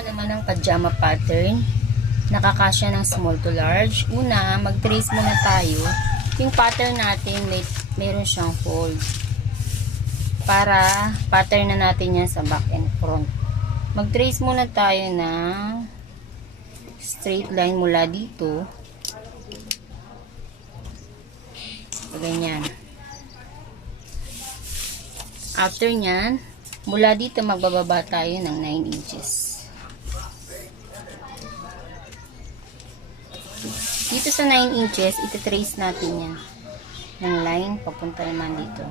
gagawa naman ng pajama pattern. Nakakasya ng small to large. Una, mag-trace muna tayo. Yung pattern natin, may, meron siyang fold. Para pattern na natin yan sa back and front. Mag-trace muna tayo ng straight line mula dito. Ganyan. After nyan, mula dito magbababa tayo ng 9 inches. Dito sa 9 inches, ititrace natin yan ng line papunta naman dito.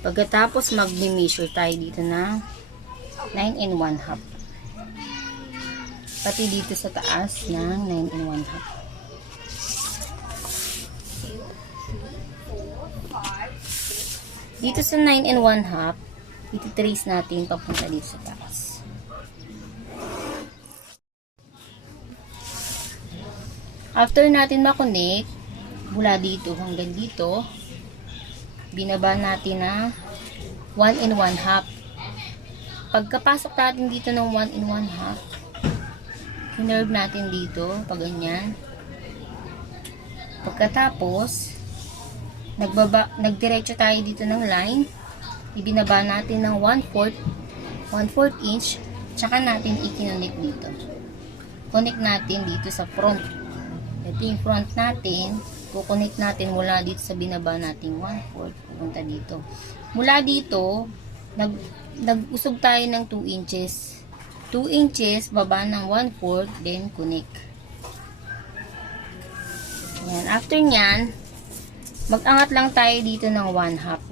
Pagkatapos mag-measure tayo dito ng 9 and 1 half. Pati dito sa taas ng 9 and 1 half. Dito sa 9 and 1 half, ititrace natin papunta dito sa taas. After natin makonect, mula dito hanggang dito, binaba natin na 1 and 1 half. Pagkapasok natin dito ng 1 and 1 half, nerve natin dito, pag ganyan. Pagkatapos, nagbaba, nagdiretso tayo dito ng line, ibinaba natin ng 1/4, 1/4 inch, tsaka natin ikinonect dito. Connect natin dito sa front. Ito yung front natin, kukonect natin mula dito sa binaba nating 1/4, pupunta dito. Mula dito, nag, nag-usog tayo ng 2 inches. 2 inches, baba ng 1/4, then connect. Yan. After nyan, mag-angat lang tayo dito ng 1 half.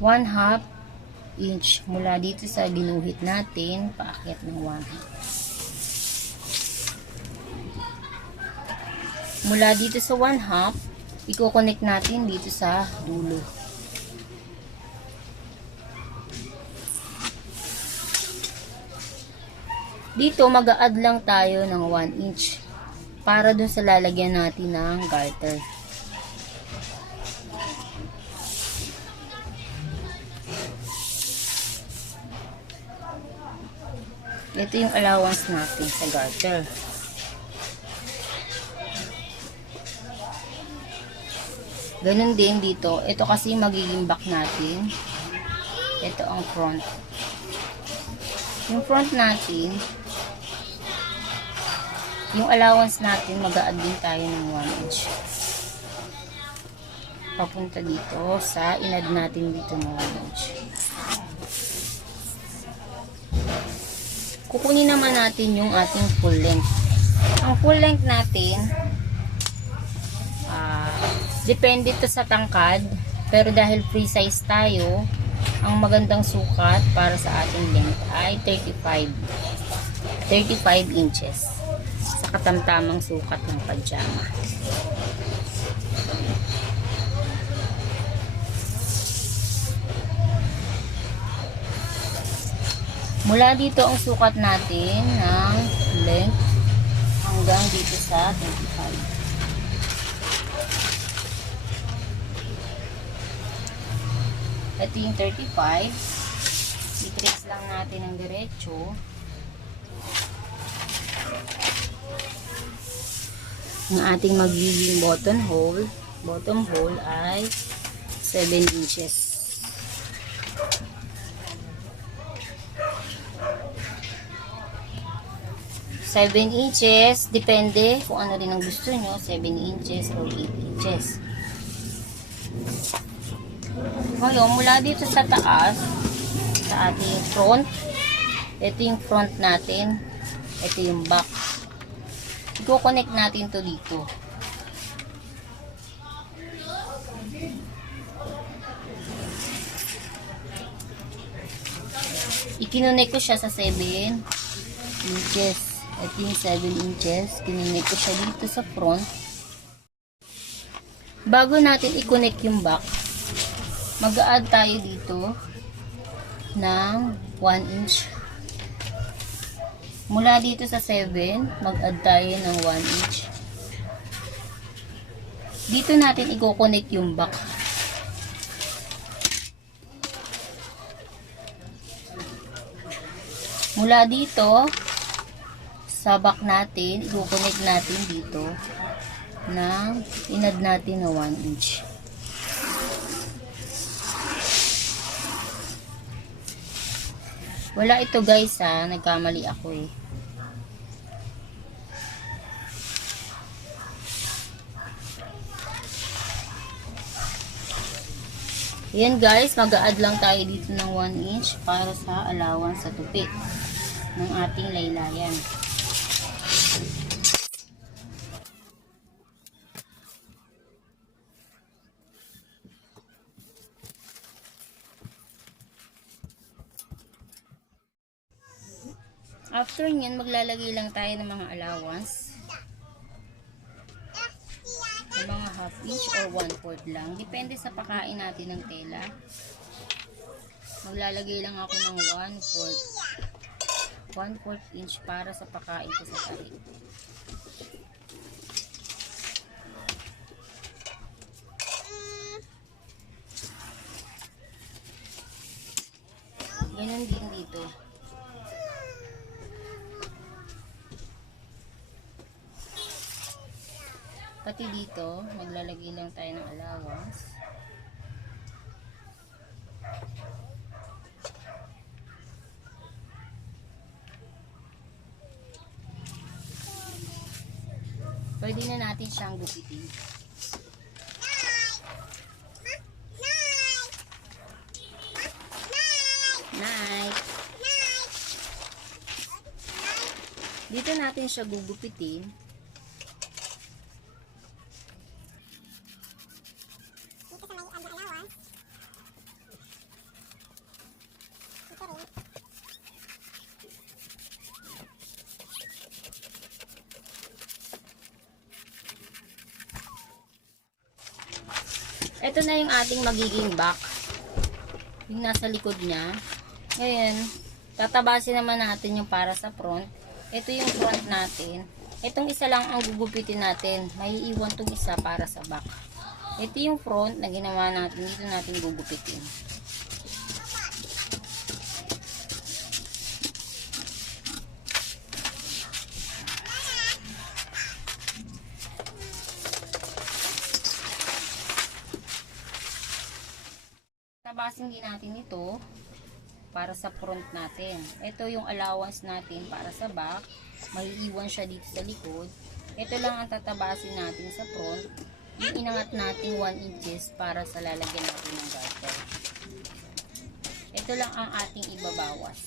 1 half inch mula dito sa ginuhit natin, paakyat ng 1 half. Mula dito sa 1 half, i-connect natin dito sa dulo. Dito, mag-a-add lang tayo ng 1 inch para dun sa lalagyan natin ng garter. Ito yung allowance natin sa garter. Ganun din dito. Ito kasi magiging back natin. Ito ang front. Yung front natin, yung allowance natin, mag-a-add din tayo ng 1 inch. Papunta dito sa inad natin dito ng 1 inch. Kukunin naman natin yung ating full length. Ang full length natin, depende to sa tangkad, pero dahil free size tayo, ang magandang sukat para sa ating length ay 35. 35 inches sa katamtamang sukat ng pajama. Mula dito ang sukat natin ng length hanggang dito sa 25. Ito yung 35. I-trace lang natin ng diretso. Ang ating magiging bottom hole, bottom hole ay 7 inches. Seven inches, depende kung ano rin ang gusto nyo, 7 inches or 8 inches. Ngayon, mula dito sa taas, sa ating front, ito yung front natin, ito yung back. I-connect natin to dito. Ikinonect ko siya sa 7 inches. Ito yung 7 inches. Kinonect ko siya dito sa front. Bago natin i-connect yung back, mag-add tayo dito ng 1 inch. Mula dito sa 7, mag-add tayo ng 1 inch. Dito natin i-connect yung back. Mula dito, sa back natin, i-connect natin dito na inad natin na 1 inch. Wala ito guys ha, nagkamali ako eh. Yan guys, mag-a-add lang tayo dito ng 1 inch para sa allowance sa tupi ng ating laylayan. After nyan, maglalagay lang tayo ng mga allowance. Ng mga half inch or one fourth lang. Depende sa pakain natin ng tela. Maglalagay lang ako ng one fourth. One fourth inch para sa pakain ko sa tarik. Ganun din dito. Pati dito, maglalagay lang tayo ng allowance. Pwede na natin siyang gupitin. Night. Dito natin siya gugupitin. Dito sa may under allowance. Dito rin. Ito na yung ating magiging back. Yung nasa likod niya. Ngayon, tatabasin naman natin yung para sa front. Ito yung front natin. Itong isa lang ang gugupitin natin. May iwan tong isa para sa back. Ito yung front na ginawa natin. Dito natin gugupitin. Tabasin din natin ito para sa front natin. Ito yung allowance natin para sa back. May iwan siya dito sa likod. Ito lang ang tatabasin natin sa front. Yung inangat natin 1 inches para sa lalagyan natin ng garter. Ito lang ang ating ibabawas.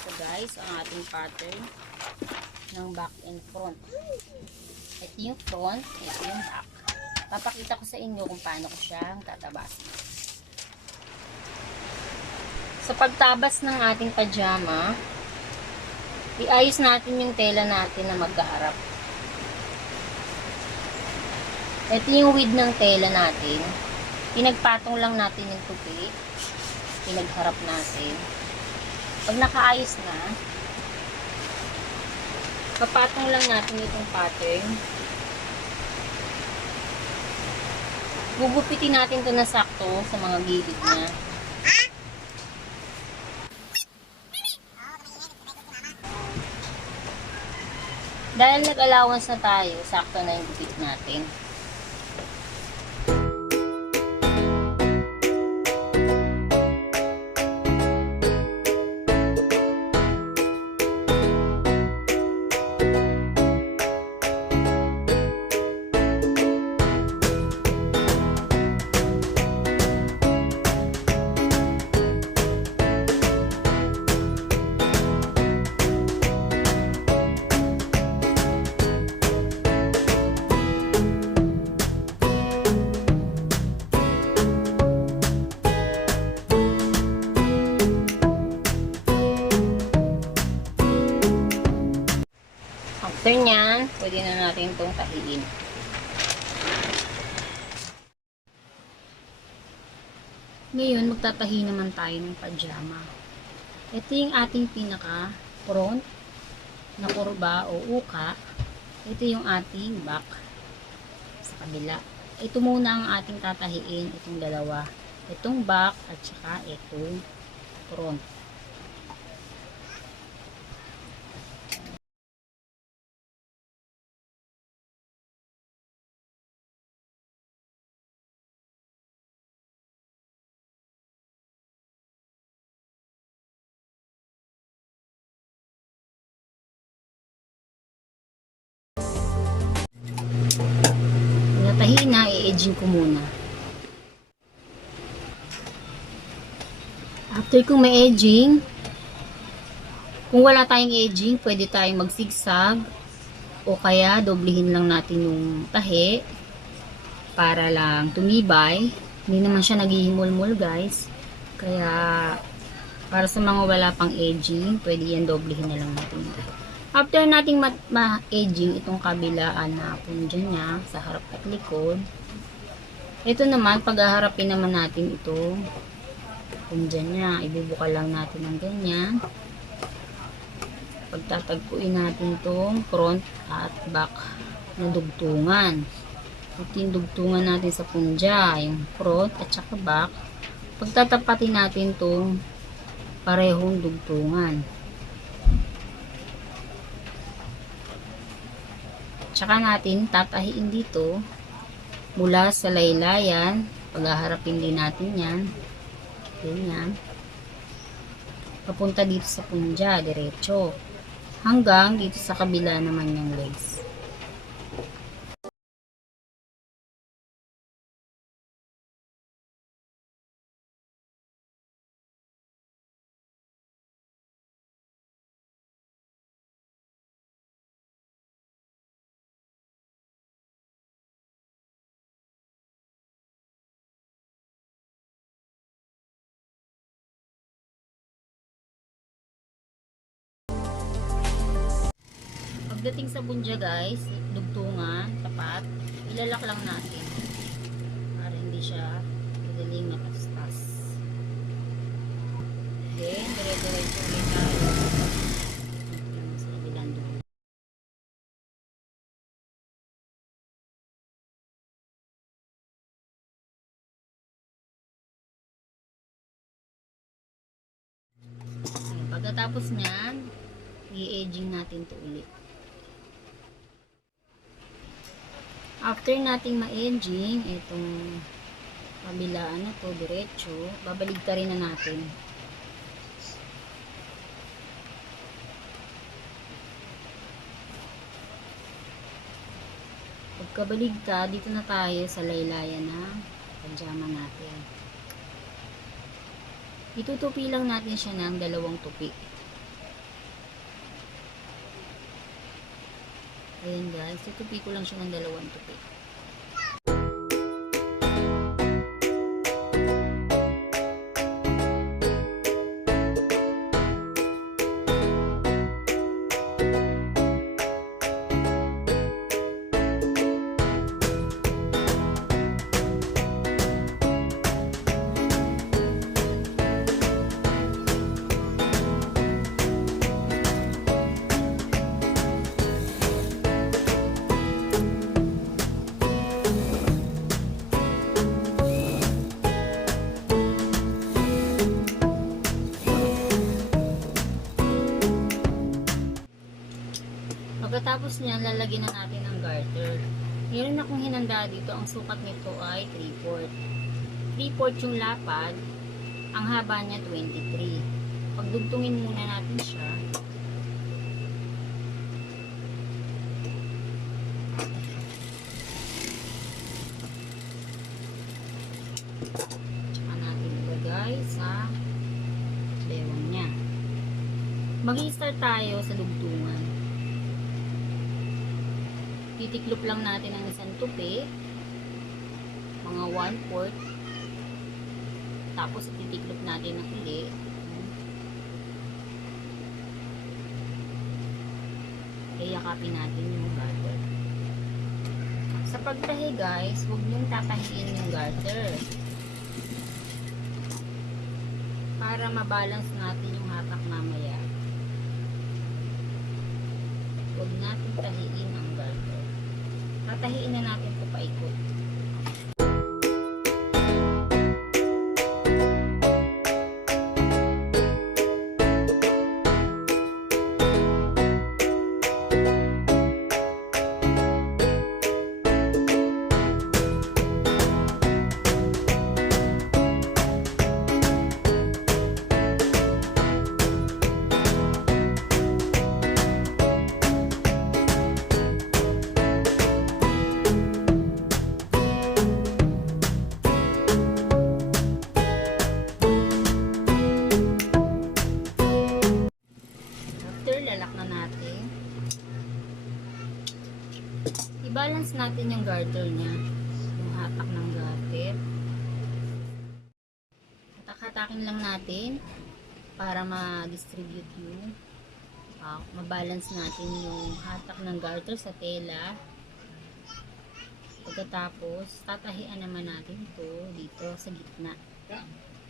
So guys, ang ating pattern ng back and front. Ito yung front, ito yung back. Papakita ko sa inyo kung paano ko siyang tatabasin. Sa pagtabas ng ating pajama, iayos natin yung tela natin na magkaharap. Ito yung width ng tela natin. Pinagpatong lang natin yung tupi. Pinagharap natin. Pag nakaayos na, papatong lang natin itong pattern. Gugupitin natin to na sakto sa mga gilid niya. Dahil nag-allowance na tayo, sakto na yung gupit natin. After nyan, pwede na natin itong tahiin. Ngayon, magtatahi naman tayo ng pajama. Ito yung ating pinaka front na kurba o uka. Ito yung ating back sa kabila. Ito muna ang ating tatahiin, itong dalawa. itong back at saka itong front. I-edging ko muna. After kong may edging, kung wala tayong edging, pwede tayong magsigsag o kaya doblihin lang natin yung tahi para lang tumibay. Hindi naman siya naghihimol-mol guys. Kaya para sa mga wala pang edging, pwede yan doblihin na lang natin. After nating ma- ma-edging itong kabilaan na punja niya sa harap at likod, ito naman, paghaharapin naman natin ito punja niya. Ibubuka lang natin ng ganyan. Pagtatagpuin natin itong front at back na dugtungan. Ito yung dugtungan natin sa punja, yung front at saka back. Pagtatapatin natin itong parehong dugtungan. Tsaka natin tatahiin dito mula sa laylayan. Paghaharapin din natin yan. Ganyan. Papunta dito sa punja, diretso. Hanggang dito sa kabila naman yung legs. Pagdating sa bunja guys, dugtungan, tapat, ilalak lang natin. Para hindi siya madaling matastas. Then, dire-diretso tayo. Pagkatapos niyan, i-edging natin to ulit. After nating ma-edging, itong kabila ano to, diretso, babalik rin na natin. Pagkabaligta, dito na tayo sa laylayan na pajama natin. Itutupi lang natin siya ng dalawang tupi. Ayan guys, tutupi ko lang siya ng dalawang tupi. Pagkatapos niyan, lalagyan na natin ng garter. Meron akong hinanda dito. Ang sukat nito ay 3-4. 3-4 yung lapad. Ang haba niya 23. Pagdugtungin muna natin siya. Tsaka natin ilagay sa bewang niya. Mag-i-start tayo sa dugtungan titiklop lang natin ang isang tupi. Mga 1 fourth tapos titiklop natin ang uli yayakapin natin yung garter. Sa pagtahi guys huwag niyong tatahiin yung garter. Para mabalance natin yung hatak mamaya. Huwag natin tahiin tatahiin na natin ito paikot natin yung garter niya. Yung hatak ng garter. Hatak-hatakin lang natin para ma-distribute yung ah, mabalance natin yung hatak ng garter sa tela. Pagkatapos, tatahian naman natin to dito sa gitna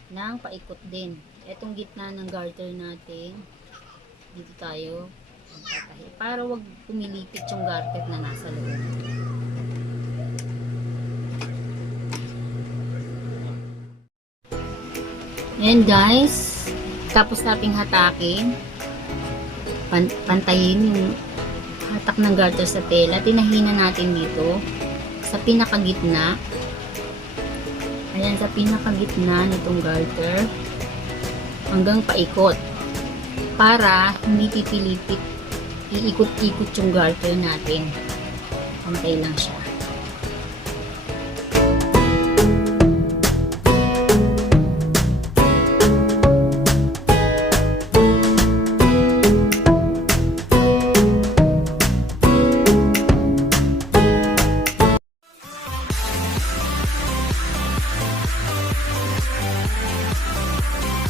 ng paikot din. Etong gitna ng garter natin, dito tayo magtatahi. Para wag pumilipit yung garter na nasa loob. Ayan guys, tapos nating hatakin, pan- pantayin yung hatak ng garter sa tela. Tinahinan natin dito sa pinakagitna. Ayan, sa pinakagitna nitong garter hanggang paikot para hindi pipilipit iikot-ikot yung garter natin. Pantay lang siya.